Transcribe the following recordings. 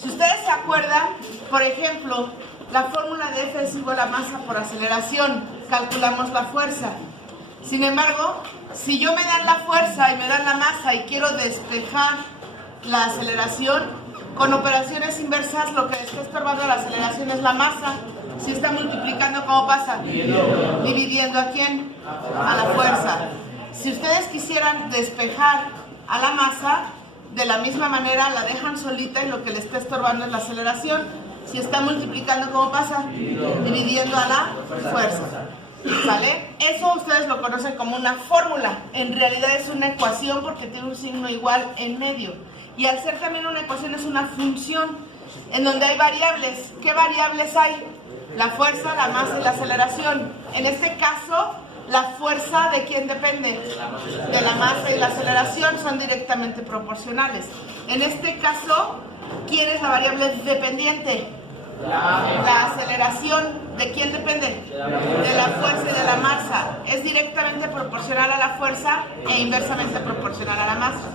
Si ustedes se acuerdan, por ejemplo, la fórmula de F es igual a masa por aceleración, calculamos la fuerza. Sin embargo, si yo me dan la fuerza y me dan la masa y quiero despejar la aceleración, con operaciones inversas lo que está estorbando la aceleración es la masa. Si está multiplicando, ¿cómo pasa? Dividiendo ¿a quién? A la fuerza. Si ustedes quisieran despejar a la masa, de la misma manera la dejan solita y lo que le está estorbando es la aceleración. Si está multiplicando, ¿cómo pasa? Dividiendo a la fuerza. ¿Sale? Eso ustedes lo conocen como una fórmula. En realidad es una ecuación porque tiene un signo igual en medio. Y al ser también una ecuación es una función en donde hay variables. ¿Qué variables hay? La fuerza, la masa y la aceleración. En este caso, la fuerza ¿de quién depende? De la masa y la aceleración, son directamente proporcionales. En este caso, ¿quién es la variable dependiente? La aceleración, ¿de quién depende? De la fuerza y de la masa. Es directamente proporcional a la fuerza e inversamente proporcional a la masa.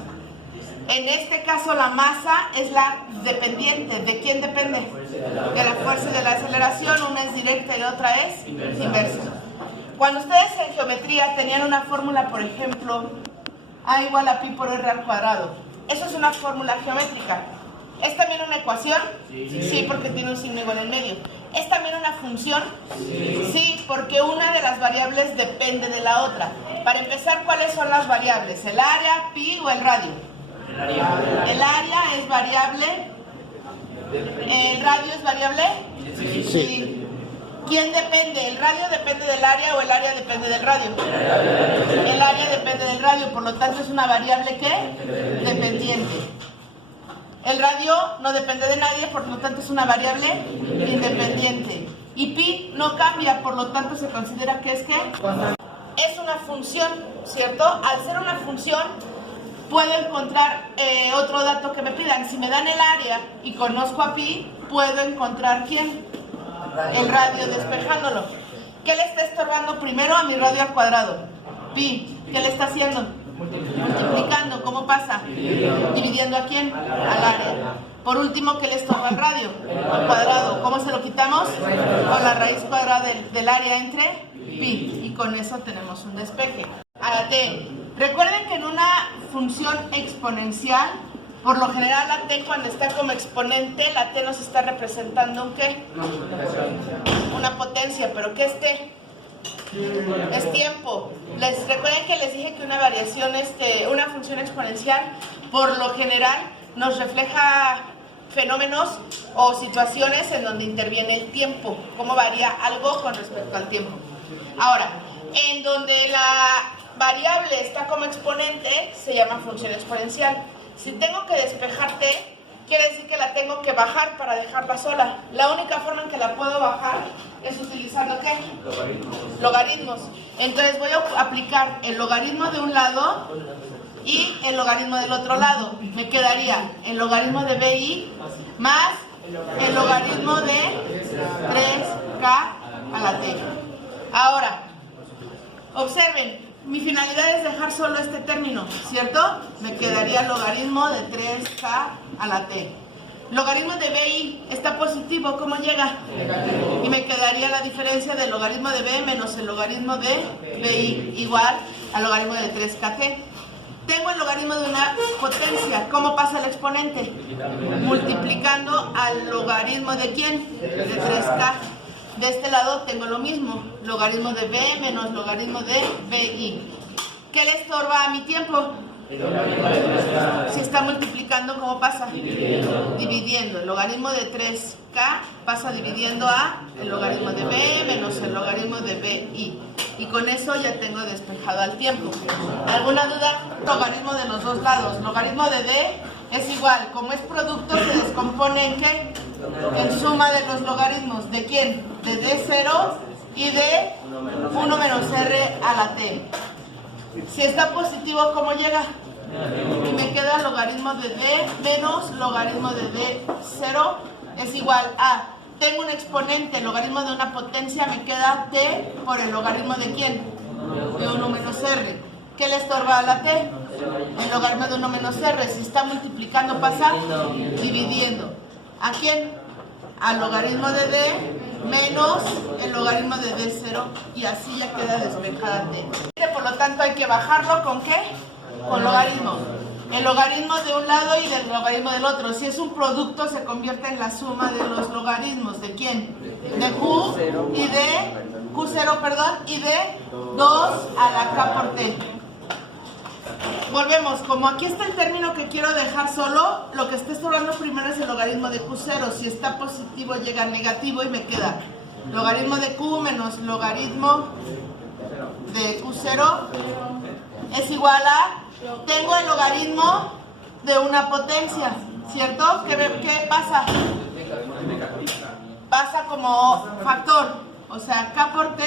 En este caso la masa es la dependiente. ¿De quién depende? De la fuerza y de la aceleración. Una es directa y la otra es inversa. Cuando ustedes en geometría tenían una fórmula, por ejemplo, A igual a pi por r al cuadrado. Eso es una fórmula geométrica. ¿Es también una ecuación? Sí, porque tiene un signo igual en medio. ¿Es también una función? Sí, porque una de las variables depende de la otra. Para empezar, ¿cuáles son las variables? ¿El área, pi o el radio? ¿El área es variable? ¿El radio es variable? Sí. ¿Quién depende? ¿El radio depende del área o el área depende del radio? El área depende del radio, por lo tanto es una variable ¿qué? Dependiente. El radio no depende de nadie, por lo tanto es una variable independiente. Y pi no cambia, por lo tanto se considera que es ¿qué? Es una función, ¿cierto? Al ser una función, puedo encontrar otro dato que me pidan. Si me dan el área y conozco a pi, puedo encontrar ¿quién? El radio despejándolo. ¿Qué le está estorbando primero a mi radio al cuadrado? Pi. ¿Qué le está haciendo? Multiplicando. ¿Cómo pasa? ¿Dividiendo a quién? Al área. Por último, ¿qué le estorba al radio? Al cuadrado. ¿Cómo se lo quitamos? Con la raíz cuadrada del área entre pi. Y con eso tenemos un despeje. A la t. Recuerden que en una función exponencial, por lo general la t cuando está como exponente, la t nos está representando ¿un qué? Una potencia. ¿Pero qué es t? Es tiempo. Recuerden que les dije que una variación, una función exponencial, por lo general nos refleja fenómenos o situaciones en donde interviene el tiempo, cómo varía algo con respecto al tiempo. Ahora, en donde la variable está como exponente, se llama función exponencial. Si tengo que despejar t, quiere decir que la tengo que bajar para dejarla sola. La única forma en que la puedo bajar es utilizando ¿qué? Logaritmos. Entonces voy a aplicar el logaritmo de un lado y el logaritmo del otro lado. Me quedaría el logaritmo de bi más el logaritmo de 3k a la t. Ahora, observen, mi finalidad es dejar solo este término, ¿cierto? Me quedaría el logaritmo de 3k a la t. Logaritmo de bi está positivo, ¿cómo llega? Y me quedaría la diferencia del logaritmo de b menos el logaritmo de bi, igual al logaritmo de 3kt. Tengo el logaritmo de una potencia, ¿cómo pasa el exponente? Multiplicando al logaritmo de ¿quién? De 3k. De este lado tengo lo mismo, logaritmo de b menos logaritmo de bi. ¿Qué le estorba a mi tiempo? Si está multiplicando, ¿cómo pasa? Dividiendo. El logaritmo de 3k pasa dividiendo a el logaritmo de b menos el logaritmo de bi. Y con eso ya tengo despejado al tiempo. ¿Alguna duda? Logaritmo de los dos lados. Logaritmo de d es igual. Como es producto, se descompone ¿en qué? En suma de los logaritmos. ¿De quién? De d0 y de 1 menos r a la t. Si está positivo, ¿cómo llega? Y me queda logaritmo de d menos logaritmo de d0 es igual a, tengo un exponente, el logaritmo de una potencia, me queda t por el logaritmo de ¿quién? De 1 menos r. ¿Qué le estorba a la t? El logaritmo de 1 menos r. Si está multiplicando, pasa dividiendo. ¿a quién? Al logaritmo de D menos el logaritmo de D0 y así ya queda despejada T. Por lo tanto hay que bajarlo ¿con qué? Con logaritmo. El logaritmo de un lado y del logaritmo del otro. Si es un producto se convierte en la suma de los logaritmos. ¿De quién? De Q y de Q0, perdón, y de 2 a la K por T. Volvemos, como aquí está el término que quiero dejar solo, lo que está estorbando primero es el logaritmo de Q0. Si está positivo llega al negativo y me queda logaritmo de Q menos logaritmo de Q0 es igual a, tengo el logaritmo de una potencia, ¿cierto? ¿Qué pasa? Pasa como factor, o sea, K por T,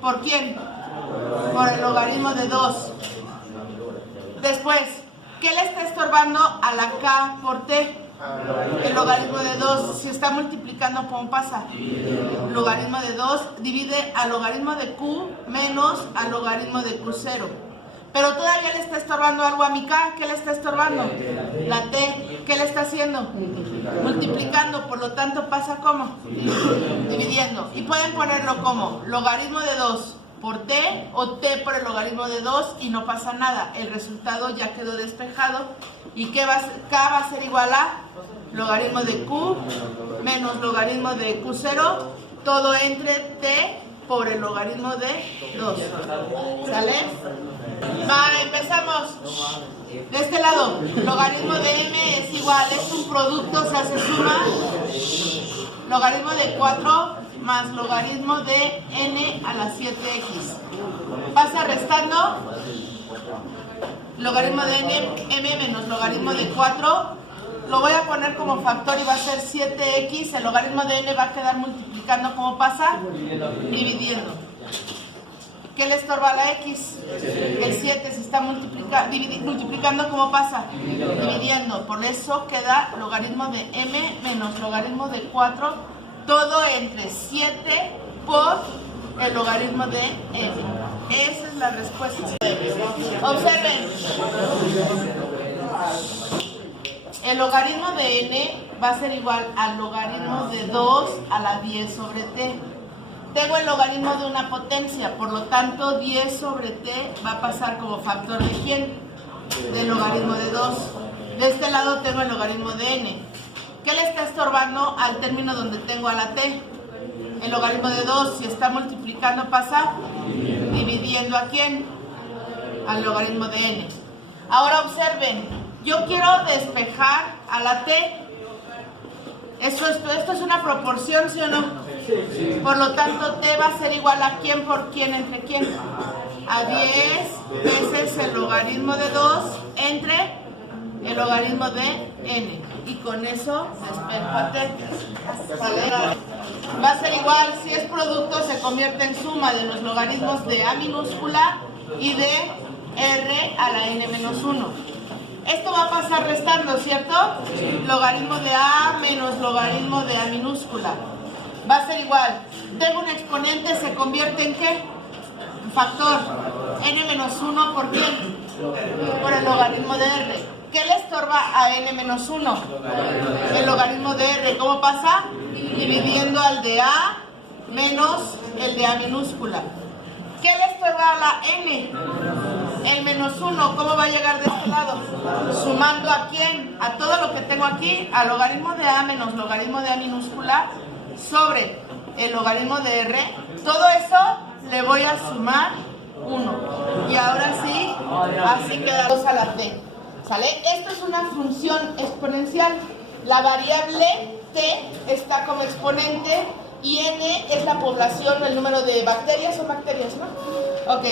¿por quién? Por el logaritmo de 2. Después, ¿qué le está estorbando a la K por T? El logaritmo de 2. Si está multiplicando, ¿cómo pasa? Logaritmo de 2 divide al logaritmo de Q menos al logaritmo de Q0. Pero todavía le está estorbando algo a mi K. ¿Qué le está estorbando? La T. ¿Qué le está haciendo? Multiplicando. Por lo tanto, ¿pasa cómo? Dividiendo. Y pueden ponerlo como logaritmo de 2 por T o T por el logaritmo de 2 y no pasa nada. El resultado ya quedó despejado. ¿Y qué va a ser? K va a ser igual a logaritmo de Q menos logaritmo de Q0, todo entre T por el logaritmo de 2. ¿Sale? Va, empezamos. De este lado, logaritmo de M es igual, es un producto, se hace suma. Logaritmo de 4 más logaritmo de N a la 7X. Pasa restando. Logaritmo de M menos logaritmo de 4. Lo voy a poner como factor y va a ser 7X. El logaritmo de N va a quedar multiplicando. ¿Cómo pasa? Dividiendo. ¿Qué le estorba a la X? El 7 se está multiplicando. ¿Cómo pasa? Dividiendo. Por eso queda logaritmo de M menos logaritmo de 4. Todo entre 7 por el logaritmo de M. Esa es la respuesta. Observen. El logaritmo de N va a ser igual al logaritmo de 2 a la 10 sobre T. Tengo el logaritmo de una potencia, por lo tanto 10 sobre T va a pasar como factor de ¿quién? Del logaritmo de 2. De este lado tengo el logaritmo de N. ¿Qué le está estorbando al término donde tengo a la T? El logaritmo de 2, si está multiplicando, pasa dividiendo ¿a quién? Al logaritmo de N. Ahora observen, yo quiero despejar a la T. Esto es una proporción, ¿sí o no? Por lo tanto, T va a ser igual a ¿quién por quién entre quién? A 10 veces el logaritmo de 2 entre el logaritmo de N. Y con eso despejo a T. Va a ser igual, si es producto se convierte en suma de los logaritmos de A minúscula y de R a la N menos 1. Esto va a pasar restando, ¿cierto? Logaritmo de A menos logaritmo de A minúscula. Va a ser igual. Tengo un exponente, se convierte en ¿qué? Factor. N menos 1, ¿por quién? Por el logaritmo de R. ¿Qué le estorba a N menos 1? El logaritmo de R. ¿Cómo pasa? Dividiendo al de A menos el de A minúscula. ¿Qué le estorba a la N? El menos 1. ¿Cómo va a llegar de este lado? Sumando ¿a quién? A todo lo que tengo aquí, al logaritmo de A menos logaritmo de A minúscula sobre el logaritmo de R. Todo eso le voy a sumar 1. Y ahora sí, así queda 2 a la T. ¿Sale? Esto es una función exponencial. La variable T está como exponente y N es la población, el número de bacterias. Son bacterias, ¿no? Ok.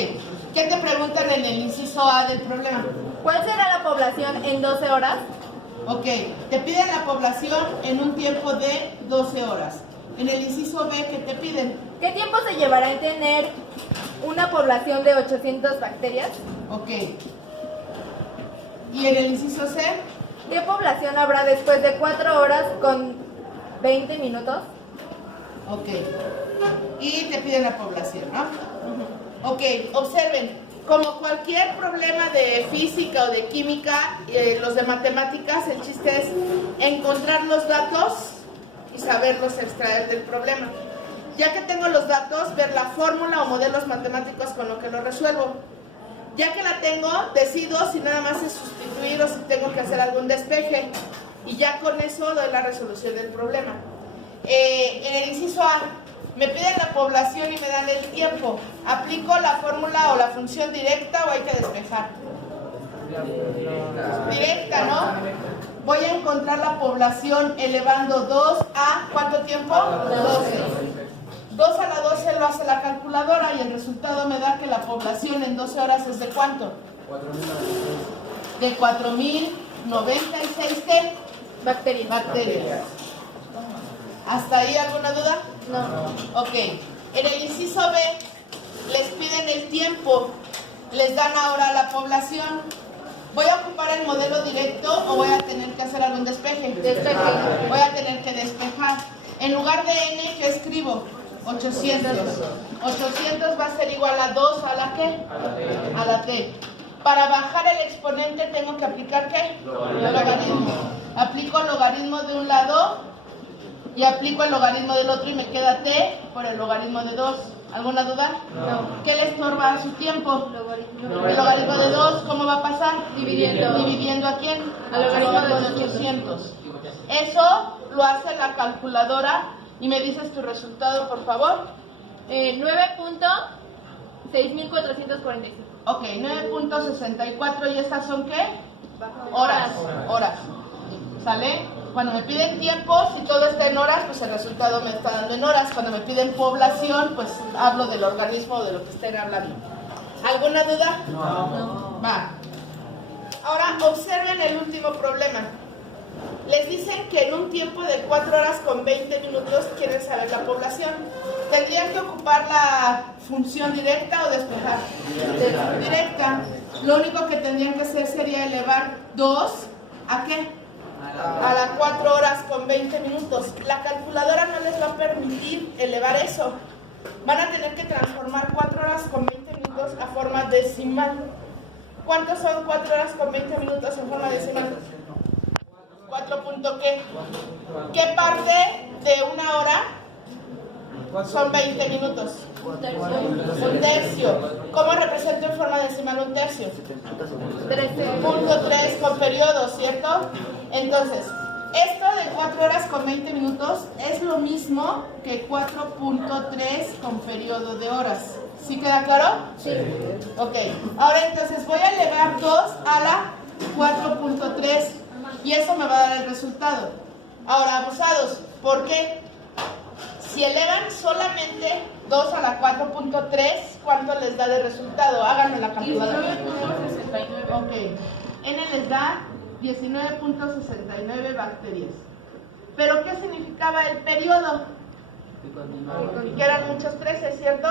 ¿Qué te preguntan en el inciso A del problema? ¿Cuál será la población en 12 horas? Ok. Te piden la población en un tiempo de 12 horas. En el inciso B, ¿qué te piden? ¿Qué tiempo se llevará en tener una población de 800 bacterias? Ok. ¿Y en el inciso C? ¿Qué población habrá después de 4 horas con 20 minutos? Ok. Y te piden la población, ¿no? Ok, observen. Como cualquier problema de física o de química, los de matemáticas, el chiste es encontrar los datos y saberlos extraer del problema. Ya que tengo los datos, ver la fórmula o modelos matemáticos con lo que lo resuelvo. Ya que la tengo, decido si nada más es sustituir o si tengo que hacer algún despeje. Y ya con eso doy la resolución del problema. En el inciso A, me piden la población y me dan el tiempo. ¿Aplico la fórmula o la función directa o hay que despejar? Directa, ¿no? Voy a encontrar la población elevando 2 a ¿cuánto tiempo? 12. 2 a la 12 lo hace la calculadora y el resultado me da que la población en 12 horas es ¿de cuánto? 4.096. De 4.096 ¿qué? Bacterias. ¿Hasta ahí alguna duda? No. Ok. En el inciso B les piden el tiempo, les dan ahora la población. ¿Voy a ocupar el modelo directo o voy a tener que hacer algún despeje? Despeje. Voy a tener que despejar. En lugar de n, ¿qué escribo? 800. 800 va a ser igual a 2 a la ¿qué? A la t. Para bajar el exponente tengo que aplicar ¿qué? Logaritmo. Aplico el logaritmo de un lado y aplico el logaritmo del otro y me queda t por el logaritmo de 2. ¿Alguna duda? No. ¿Qué le estorba a su tiempo? El logaritmo de 2, ¿cómo va a pasar? ¿Dividiendo a quién? Al logaritmo de 800. Eso lo hace la calculadora y me dices tu resultado, por favor. 9.6445. Ok, 9.64 y estas son ¿qué? Horas. ¿Sale? Cuando me piden tiempo, si todo está en horas, pues el resultado me está dando en horas. Cuando me piden población, pues hablo del organismo o de lo que estén hablando. ¿Alguna duda? No. Va. Ahora observen el último problema. Les dicen que en un tiempo de 4 horas con 20 minutos quieren saber la población. ¿Tendrían que ocupar la función directa o despejar? Directa. Lo único que tendrían que hacer sería elevar 2 ¿a qué? A las 4 horas con 20 minutos. La calculadora no les va a permitir elevar eso. Van a tener que transformar 4 horas con 20 minutos a forma decimal. ¿Cuántos son 4 horas con 20 minutos en forma decimal? 4 punto ¿qué? ¿Qué parte de una hora son 20 minutos? Un tercio. ¿Cómo represento en forma decimal un tercio? 13.3 con periodo, ¿cierto? Entonces, esto de 4 horas con 20 minutos es lo mismo que 4.3 con periodo de horas. ¿Sí queda claro? Sí. Ok. Ahora entonces voy a elevar 2 a la 4.3 y eso me va a dar el resultado. Ahora, abusados, ¿por qué? Si elevan solamente 2 a la 4.3, ¿cuánto les da de resultado? Háganme la calculadora. 19.69. Ok. N les da 19.69 bacterias. ¿Pero qué significaba el periodo? Que eran muchos 13, ¿cierto?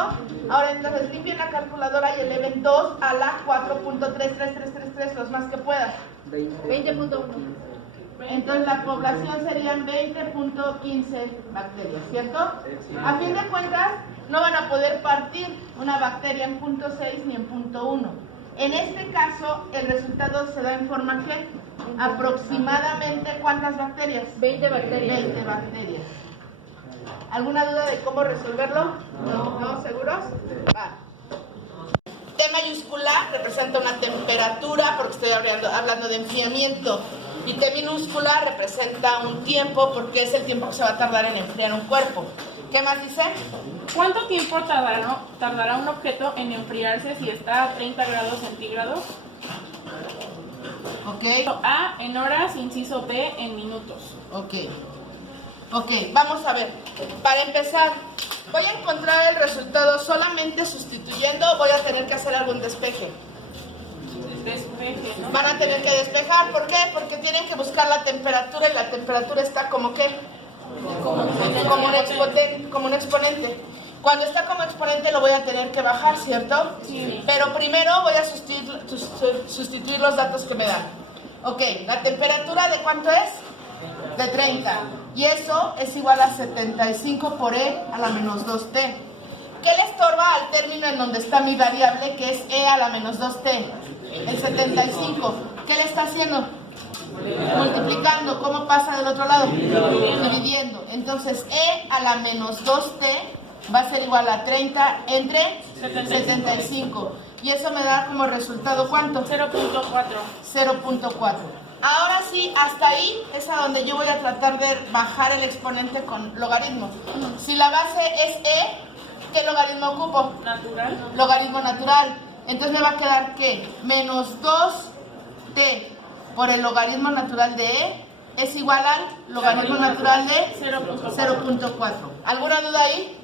Ahora entonces limpien la calculadora y eleven 2 a la 4.33333, los más que puedas. 20.1. Entonces la población serían 20.15 bacterias, ¿cierto? A fin de cuentas, no van a poder partir una bacteria en punto 6 ni en punto 1. En este caso, el resultado se da en forma ¿qué? Aproximadamente, ¿cuántas bacterias? 20 bacterias. 20 bacterias. ¿Alguna duda de cómo resolverlo? ¿No? ¿Seguros? Va. T mayúscula representa una temperatura, porque estoy hablando de enfriamiento. Y T minúscula representa un tiempo, porque es el tiempo que se va a tardar en enfriar un cuerpo. ¿Qué más dice? ¿Cuánto tiempo tardará un objeto en enfriarse si está a 30 grados centígrados? Ok. A en horas, inciso B en minutos. Ok, vamos a ver. Para empezar, voy a encontrar el resultado solamente sustituyendo, voy a tener que hacer algún despeje. Despeje, ¿no? Van a tener que despejar, ¿por qué? Porque tienen que buscar la temperatura y la temperatura está como ¿qué? Como un exponente. Cuando está como exponente lo voy a tener que bajar, ¿cierto? Sí. Pero primero voy a sustituir los datos que me dan. Ok, la temperatura ¿de cuánto es? De 30. Y eso es igual a 75 por E a la menos 2T. ¿Qué le estorba al término en donde está mi variable, que es E a la menos 2T? El 75. ¿Qué le está haciendo? Multiplicando, ¿cómo pasa del otro lado? Dividiendo. Entonces, E a la menos 2T va a ser igual a 30 entre 75. Y eso me da como resultado, ¿cuánto? 0.4. 0.4. Ahora sí, hasta ahí es a donde yo voy a tratar de bajar el exponente con logaritmo. Si la base es E, ¿qué logaritmo ocupo? Natural. Logaritmo natural. Entonces me va a quedar que menos 2t por el logaritmo natural de E es igual al logaritmo natural de 0.4. ¿Alguna duda ahí?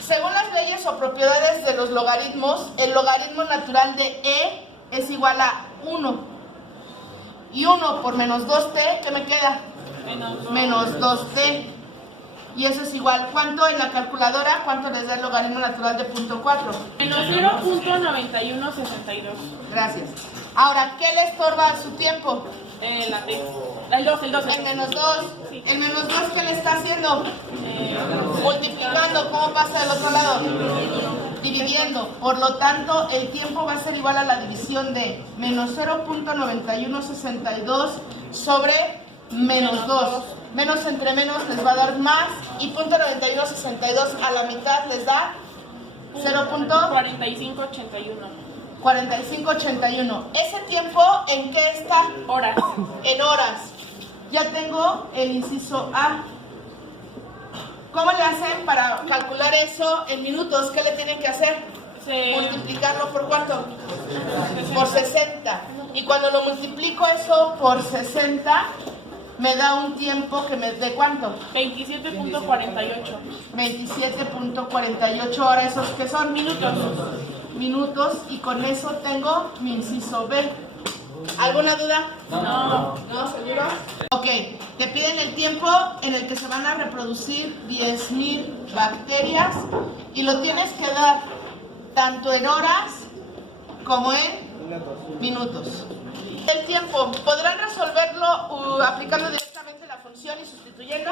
Según las leyes o propiedades de los logaritmos, el logaritmo natural de E es igual a 1. Y 1 por menos 2t, ¿qué me queda? Menos 2t. Y eso es igual, ¿cuánto en la calculadora? ¿Cuánto les da el logaritmo natural de 0.4? Menos 0.9162. Gracias. Ahora, ¿qué le estorba a su tiempo? La T. El 2. El menos 2. Sí. ¿El menos 2 qué le está haciendo? Multiplicando. ¿Cómo pasa del otro lado? Dividiendo. Por lo tanto, el tiempo va a ser igual a la división de menos 0.9162 sobre menos 2. Menos entre menos les va a dar más. Y 0.9162 a la mitad les da 4581. 4581. ¿Ese tiempo en qué está? Horas. En horas. Ya tengo el inciso A. ¿Cómo le hacen para calcular eso en minutos? ¿Qué le tienen que hacer? Multiplicarlo por ¿cuánto? Por 60. Y cuando lo multiplico eso por 60, me da un tiempo que me dé ¿cuánto? 27.48. 27.48 horas. ¿Esos qué son? Minutos, y con eso tengo mi inciso B. ¿Alguna duda? No. ¿No? ¿Seguro? Ok, te piden el tiempo en el que se van a reproducir 10.000 bacterias y lo tienes que dar tanto en horas como en minutos. El tiempo, ¿podrán resolverlo aplicando directamente la función y sustituyendo?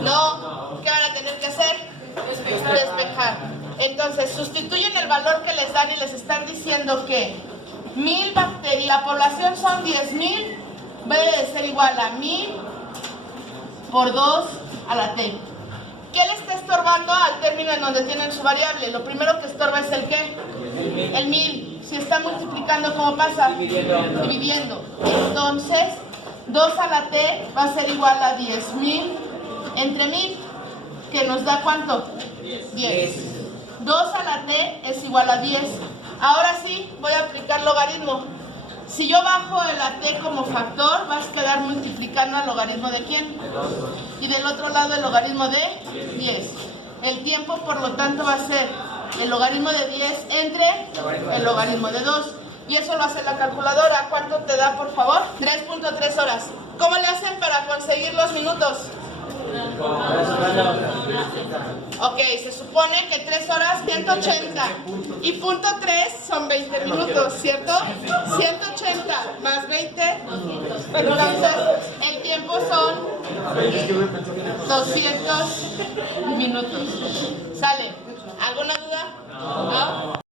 No. ¿Qué van a tener que hacer? Despejar. Entonces, sustituyen el valor que les dan y les están diciendo que 1000 bacterias, la población son 10.000, debe de ser igual a 1000 por 2 a la t. ¿Qué le está estorbando al término en donde tienen su variable? Lo primero que estorba es el ¿qué? El 1000. Si está multiplicando, ¿cómo pasa? Dividiendo. Entonces, 2 a la t va a ser igual a 10.000 entre 1000, que nos da ¿cuánto? 10. 2 a la t es igual a 10. Ahora sí, voy a aplicar logaritmo. Si yo bajo el t como factor, vas a quedar multiplicando al logaritmo de ¿quién? Y del otro lado el logaritmo de 10. El tiempo, por lo tanto, va a ser el logaritmo de 10 entre el logaritmo de 2. Y eso lo hace la calculadora. ¿Cuánto te da, por favor? 3.3 horas. ¿Cómo le hacen para conseguir los minutos? Ok, se supone que 3 horas 180 y punto 3 son 20 minutos, ¿cierto? 180 más 20, entonces el tiempo son 200 minutos. ¿Sale? ¿Alguna duda? ¿No?